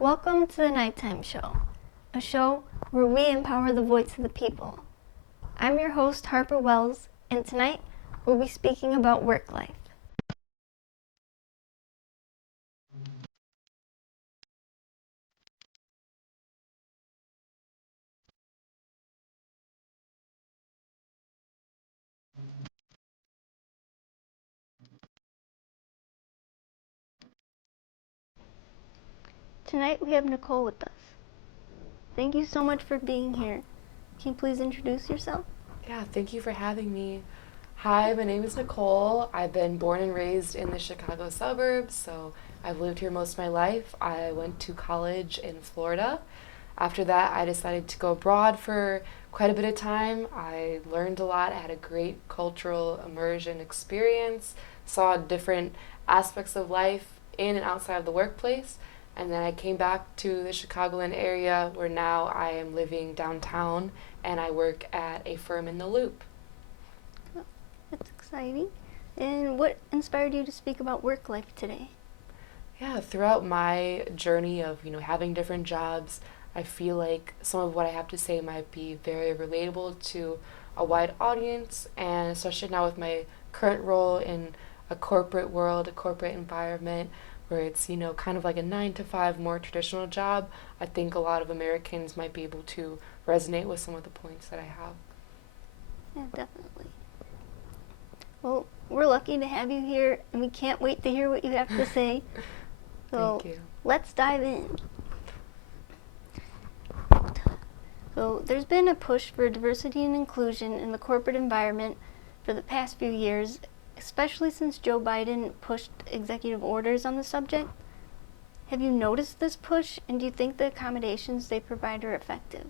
Welcome to the Nighttime Show, a show where we empower the voice of the people. I'm your host, Harper Wells, and tonight we'll be speaking about work life. Tonight we have Nicole with us. Thank you so much for being here. Can you please introduce yourself? Yeah, thank you for having me. Hi, my name is Nicole. I've been born and raised in the Chicago suburbs, so I've lived here most of my life. I went to college in Florida. After that, I decided to go abroad for quite a bit of time. I learned a lot. I had a great cultural immersion experience, saw different aspects of life in and outside of the workplace. And then I came back to the Chicagoland area where now I am living downtown and I work at a firm in the Loop. That's exciting. And what inspired you to speak about work life today? Yeah, throughout my journey of, having different jobs, I feel like some of what I have to say might be very relatable to a wide audience, and especially now with my current role in a corporate world, a corporate environment where it's, kind of like a 9 to 5 more traditional job. I think a lot of Americans might be able to resonate with some of the points that I have. Yeah, definitely. Well, we're lucky to have you here, and we can't wait to hear what you have to say. So Thank you. let's dive in. So there's been a push for diversity and inclusion in the corporate environment for the past few years, especially since Joe Biden pushed executive orders on the subject. Have you noticed this push, and do you think the accommodations they provide are effective?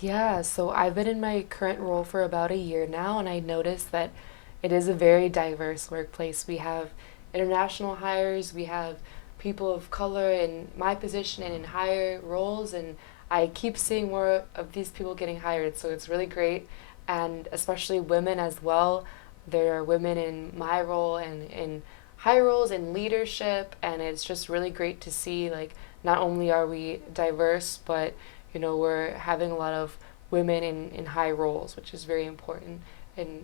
Yeah, so I've been in my current role for about a year now, and I noticed that it is a very diverse workplace. We have international hires, we have people of color in my position and in higher roles, and I keep seeing more of these people getting hired, so it's really great, and especially women as well. There are women in my role and in high roles in leadership, and it's just really great to see, like, not only are we diverse, but we're having a lot of women in high roles, which is very important in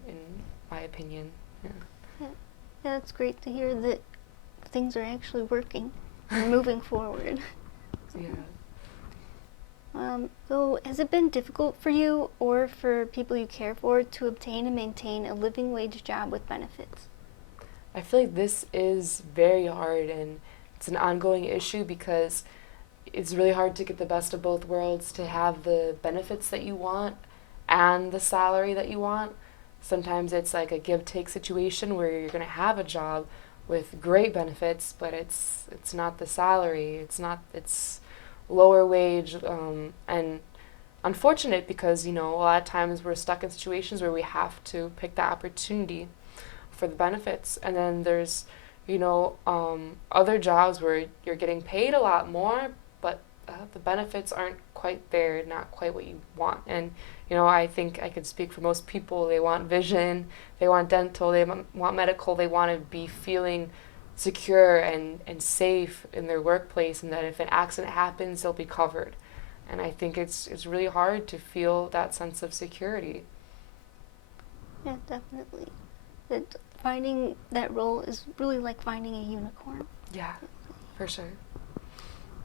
my opinion. Yeah. Yeah, yeah, that's great to hear that things are actually working and moving forward. Yeah. So has it been difficult for you or for people you care for to obtain and maintain a living wage job with benefits? I feel like this is very hard, and it's an ongoing issue because it's really hard to get the best of both worlds, to have the benefits that you want and the salary that you want. Sometimes it's like a give take situation where you're going to have a job with great benefits, but it's not the salary. It's lower wage, and unfortunate because a lot of times we're stuck in situations where we have to pick that opportunity for the benefits, and then there's other jobs where you're getting paid a lot more, but the benefits aren't quite there, not quite what you want. And I think I could speak for most people. They want vision, they want dental, they want medical, they want to be feeling secure and safe in their workplace, and that if an accident happens, they'll be covered. And I think it's really hard to feel that sense of security. Yeah, definitely. That finding that role is really like finding a unicorn. Yeah, for sure.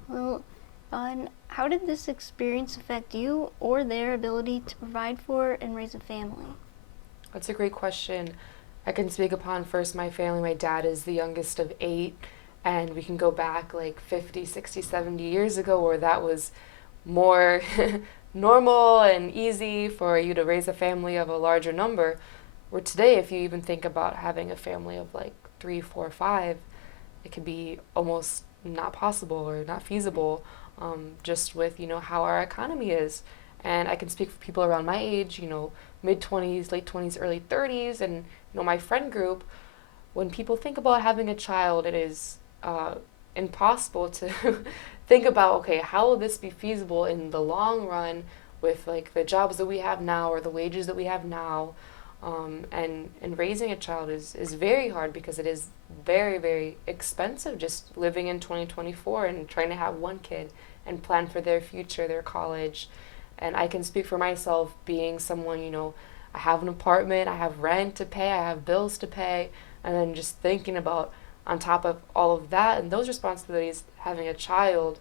Well, and how did this experience affect you or their ability to provide for and raise a family? That's a great question. I can speak upon first my family. My dad is the youngest of 8, and we can go back like 50, 60, 70 years ago where that was more normal and easy for you to raise a family of a larger number. Where today, if you even think about having a family of like 3, 4, 5, it can be almost not possible or not feasible, just with how our economy is. And I can speak for people around my age, mid 20s, late 20s, early 30s, and my friend group. When people think about having a child, it is impossible to think about, okay, how will this be feasible in the long run with like the jobs that we have now or the wages that we have now. And raising a child is very hard because it is very, very expensive just living in 2024 and trying to have one kid and plan for their future, their college. And I can speak for myself being someone, I have an apartment, I have rent to pay, I have bills to pay, and then just thinking about on top of all of that and those responsibilities, having a child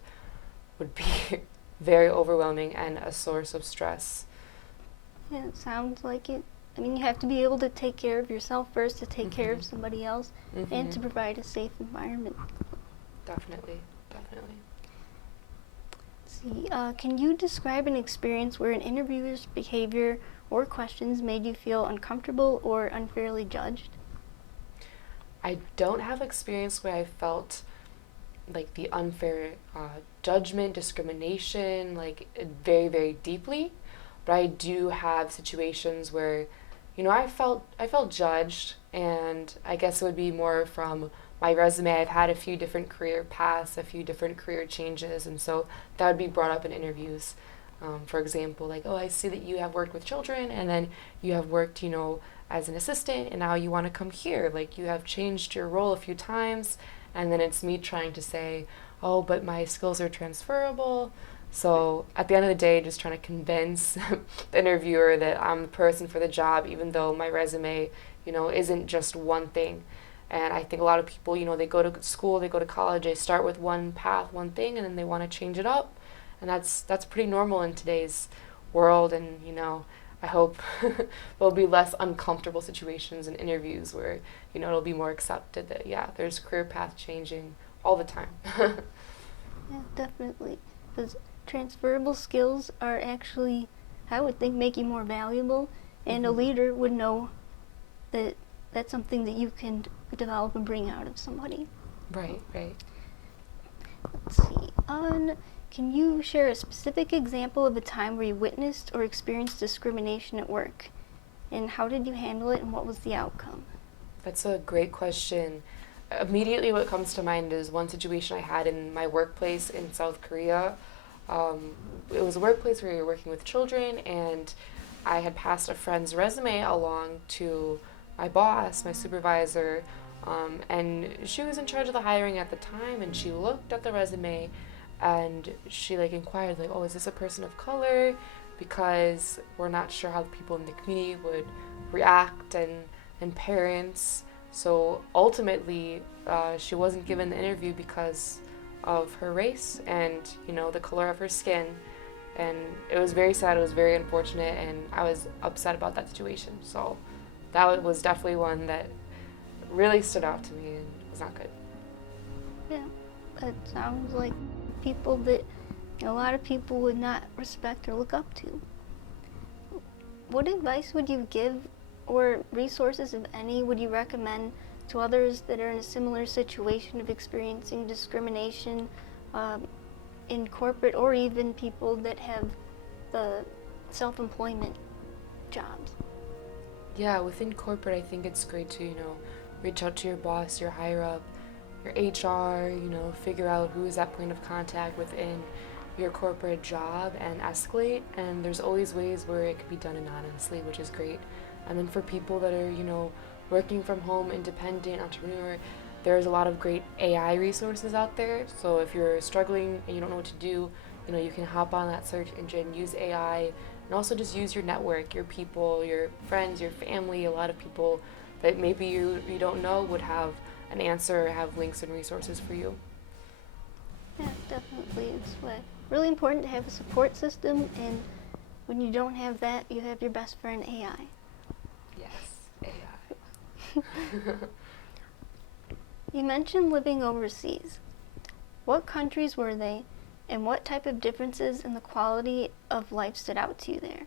would be very overwhelming and a source of stress. Yeah, it sounds like it. I mean, you have to be able to take care of yourself first to take care of somebody else and to provide a safe environment. Definitely, definitely. Let's see, can you describe an experience where an interviewer's behavior or questions made you feel uncomfortable or unfairly judged? I don't have experience where I felt like the unfair judgment, discrimination, like very, very deeply. But I do have situations where, I felt judged, and I guess it would be more from my resume. I've had a few different career paths, a few different career changes, and so that would be brought up in interviews. For example, like, oh, I see that you have worked with children, and then you have worked, as an assistant, and now you want to come here. Like, you have changed your role a few times, and then it's me trying to say, oh, but my skills are transferable. So at the end of the day, just trying to convince the interviewer that I'm the person for the job, even though my resume, isn't just one thing. And I think a lot of people, they go to school, they go to college, they start with one path, one thing, and then they want to change it up. And that's pretty normal in today's world. And, I hope there'll be less uncomfortable situations in interviews where, it'll be more accepted that, yeah, there's career path changing all the time. Yeah, definitely. Because transferable skills are actually, I would think, make you more valuable, and a leader would know that that's something that you can develop and bring out of somebody. Right, right. Let's see. Can you share a specific example of a time where you witnessed or experienced discrimination at work? And how did you handle it, and what was the outcome? That's a great question. Immediately, what comes to mind is one situation I had in my workplace in South Korea. It was a workplace where we were working with children, and I had passed a friend's resume along to my boss, my supervisor, and she was in charge of the hiring at the time, and she looked at the resume and she inquired, oh, is this a person of color? Because we're not sure how the people in the community would react, and parents. So ultimately, she wasn't given the interview because of her race and, the color of her skin. And it was very sad, it was very unfortunate, and I was upset about that situation. So that was definitely one that really stood out to me and was not good. Yeah, that sounds like people that a lot of people would not respect or look up to. What advice would you give, or resources, if any, would you recommend to others that are in a similar situation of experiencing discrimination in corporate, or even people that have the self-employment jobs? Yeah, within corporate, I think it's great to, reach out to your boss, your higher up, your HR, figure out who is that point of contact within your corporate job and escalate. And there's always ways where it could be done anonymously, which is great. And then for people that are, working from home, independent, entrepreneur, there's a lot of great AI resources out there. So if you're struggling and you don't know what to do, you can hop on that search engine, use AI, and also just use your network, your people, your friends, your family. A lot of people that maybe you don't know would have an answer or have links and resources for you. Yeah, definitely. It's really important to have a support system, and when you don't have that, you have your best friend AI. Yes, AI. You mentioned living overseas. What countries were they, and what type of differences in the quality of life stood out to you there?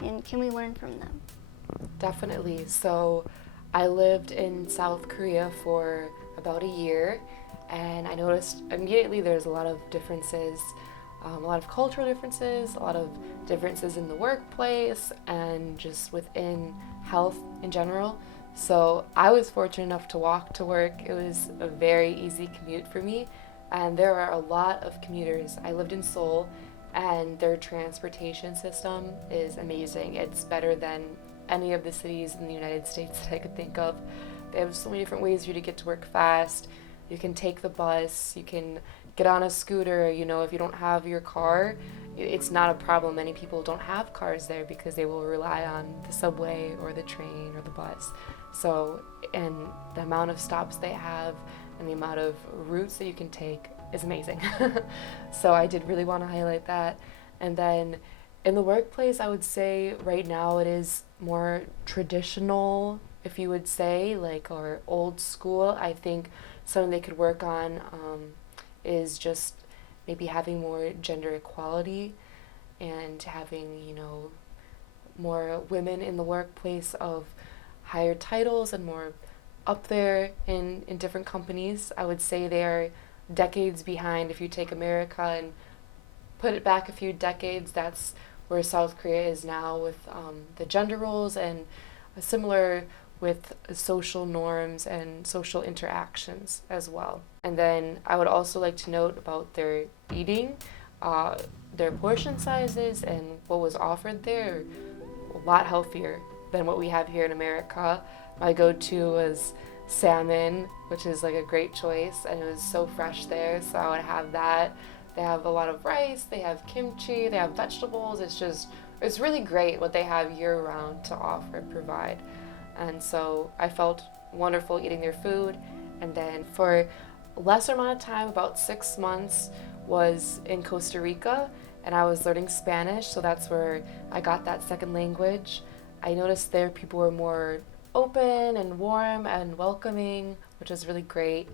And can we learn from them? Definitely. So I lived in South Korea for about a year, and I noticed immediately there's a lot of differences, a lot of cultural differences, a lot of differences in the workplace, and just within health in general. So I was fortunate enough to walk to work. It was a very easy commute for me, and there are a lot of commuters. I lived in Seoul, and their transportation system is amazing. It's better than any of the cities in the United States that I could think of. They have so many different ways for you to get to work fast. You can take the bus, you can get on a scooter, you know, if you don't have your car, it's not a problem. Many people don't have cars there because they will rely on the subway or the train or the bus. So, and the amount of stops they have and the amount of routes that you can take is amazing. So I did really want to highlight that. And then in the workplace, I would say right now it is more traditional, if you would say, like, or old school. I think something they could work on is just maybe having more gender equality and having, you know, more women in the workplace of higher titles and more up there in different companies. I would say they are decades behind. If you take America and put it back a few decades, that's where South Korea is now with the gender roles, and similar with social norms and social interactions as well. And then I would also like to note about their eating, their portion sizes and what was offered there, a lot healthier than what we have here in America. My go-to was salmon, which is like a great choice, and it was so fresh there, so I would have that. They have a lot of rice, they have kimchi, they have vegetables. It's really great what they have year-round to offer and provide. And so I felt wonderful eating their food. And then for a lesser amount of time, about 6 months, was in Costa Rica, and I was learning Spanish, so that's where I got that second language. I noticed there people were more open and warm and welcoming, which was really great.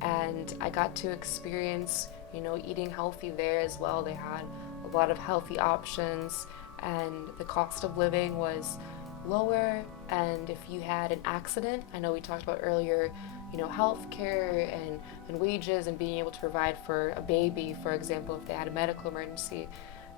And I got to experience, you know, eating healthy there as well. They had a lot of healthy options, and the cost of living was lower. And if you had an accident, I know we talked about earlier, you know, healthcare and wages and being able to provide for a baby, for example, if they had a medical emergency.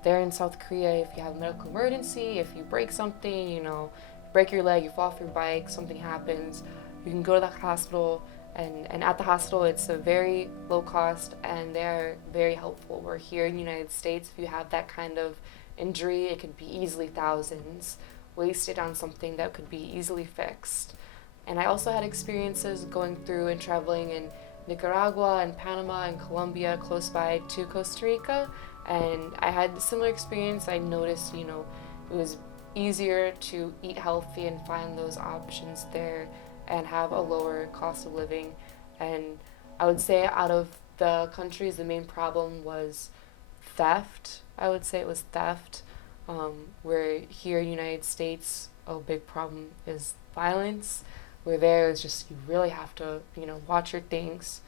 There in South Korea, if you have a medical emergency, if you break something, you know, break your leg, you fall off your bike, something happens, you can go to the hospital, and at the hospital it's a very low cost and they're very helpful. Where here in the United States, if you have that kind of injury, it could be easily thousands wasted on something that could be easily fixed. And I also had experiences going through and traveling in Nicaragua and Panama and Colombia close by to Costa Rica, and I had a similar experience. I noticed, you know, it was easier to eat healthy and find those options there and have a lower cost of living. And I would say out of the countries, the main problem was theft. I would say it was theft, where here in the United States, a big problem is violence, where there is just, you really have to, you know, watch your things.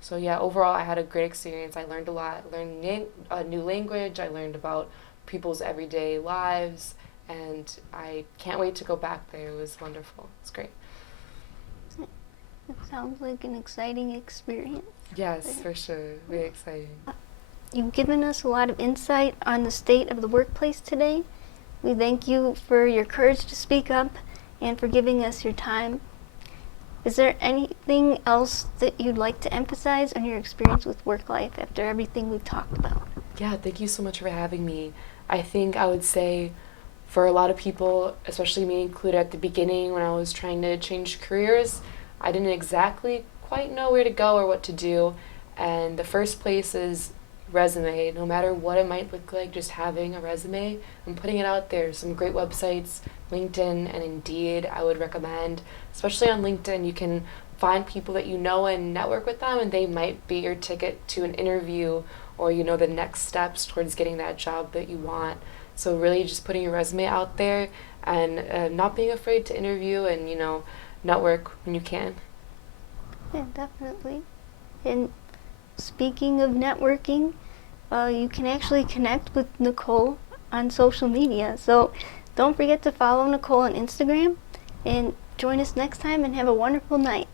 So yeah, overall I had a great experience. I learned a lot. I learned a new language. I learned about people's everyday lives, and I can't wait to go back there. It was wonderful. It's great. It sounds like an exciting experience. Yes, for sure. Very exciting. You've given us a lot of insight on the state of the workplace today. We thank you for your courage to speak up and for giving us your time. Is there anything else that you'd like to emphasize on your experience with work life after everything we've talked about? Yeah, thank you so much for having me. I think I would say for a lot of people, especially me included at the beginning when I was trying to change careers, I didn't exactly quite know where to go or what to do. And the first place is resume. No matter what it might look like, just having a resume and putting it out there. Some great websites, LinkedIn and Indeed, I would recommend. Especially on LinkedIn, you can find people that you know and network with them, and they might be your ticket to an interview or, you know, the next steps towards getting that job that you want. So really just putting your resume out there and not being afraid to interview and, you know, network when you can. Yeah, definitely. And speaking of networking, you can actually connect with Nicole on social media. So don't forget to follow Nicole on Instagram, and join us next time and have a wonderful night.